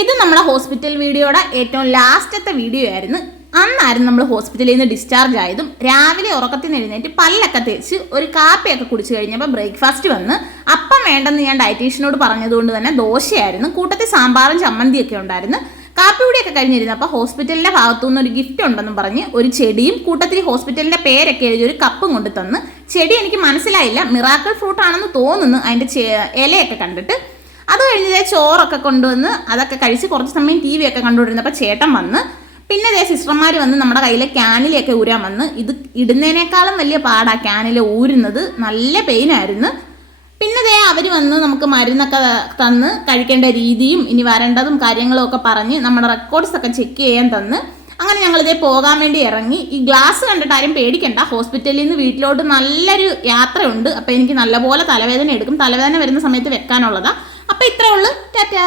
ഇത് നമ്മുടെ ഹോസ്പിറ്റൽ വീഡിയോയുടെ ഏറ്റവും ലാസ്റ്റത്തെ വീഡിയോ ആയിരുന്നു. അന്നായിരുന്നു നമ്മൾ ഹോസ്പിറ്റലിൽ നിന്ന് ഡിസ്ചാർജ് ആയതും. രാവിലെ ഉറക്കത്തിൽ നിന്ന് എഴുന്നേറ്റ് പല്ലൊക്കെ തേച്ച് ഒരു കാപ്പിയൊക്കെ കുടിച്ചു കഴിഞ്ഞപ്പോൾ ബ്രേക്ക്ഫാസ്റ്റ് വന്ന് അപ്പം വേണ്ടെന്ന് ഞാൻ ഡയറ്റീഷ്യനോട് പറഞ്ഞതുകൊണ്ട് തന്നെ ദോശയായിരുന്നു. കൂട്ടത്തിൽ സാമ്പാറും ചമ്മന്തിയൊക്കെ ഉണ്ടായിരുന്നു. കാപ്പി കൂടിയൊക്കെ കഴിഞ്ഞിരുന്നപ്പോൾ ഹോസ്പിറ്റലിൻ്റെ ഭാഗത്തുനിന്ന് ഒരു ഗിഫ്റ്റ് ഉണ്ടെന്ന് പറഞ്ഞ് ഒരു ചെടിയും കൂട്ടത്തിൽ ഹോസ്പിറ്റലിൻ്റെ പേരൊക്കെ എഴുതി ഒരു കപ്പും കൊണ്ട് തന്ന്. ചെടി എനിക്ക് മനസ്സിലായില്ല, മിറാക്കിൾ ഫ്രൂട്ട് ആണെന്ന് തോന്നുന്നു അതിൻ്റെ ഇലയൊക്കെ കണ്ടിട്ട്. അത് കഴിഞ്ഞ് ചോറൊക്കെ കൊണ്ടുവന്ന് അതൊക്കെ കഴിച്ച് കുറച്ച് സമയം ടി വി ഒക്കെ കണ്ടുകൊണ്ടിരുന്നപ്പോൾ ചേട്ടൻ വന്ന്. പിന്നെ സിസ്റ്റർമാർ വന്ന് നമ്മുടെ കയ്യിലെ ക്യാനിലൊക്കെ ഊരാൻ വന്ന്. ഇത് ഇടുന്നതിനേക്കാളും വലിയ പാടാ ക്യാനിൽ ഊരുന്നത്, നല്ല പെയിനായിരുന്നു. പിന്നെ അവർ വന്ന് നമുക്ക് മരുന്നൊക്കെ തന്ന് കഴിക്കേണ്ട രീതിയും ഇനി വരേണ്ടതും കാര്യങ്ങളും ഒക്കെ പറഞ്ഞ് നമ്മുടെ റെക്കോർഡ്സ് ഒക്കെ ചെക്ക് ചെയ്യാൻ തന്ന്. അങ്ങനെ ഞങ്ങളിതേ പോകാൻ വേണ്ടി ഇറങ്ങി. ഈ ഗ്ലാസ് കണ്ടിട്ട് ആരും പേടിക്കണ്ട, ഹോസ്പിറ്റലിൽ നിന്ന് വീട്ടിലോട്ട് നല്ലൊരു യാത്രയുണ്ട്. അപ്പോൾ എനിക്ക് നല്ലപോലെ തലവേദന എടുക്കും. തലവേദന വരുന്ന സമയത്ത് വെക്കാനുള്ളതാണ്. അപ്പോൾ ഇത്രേ ഉള്ളൂ. ടാറ്റാ.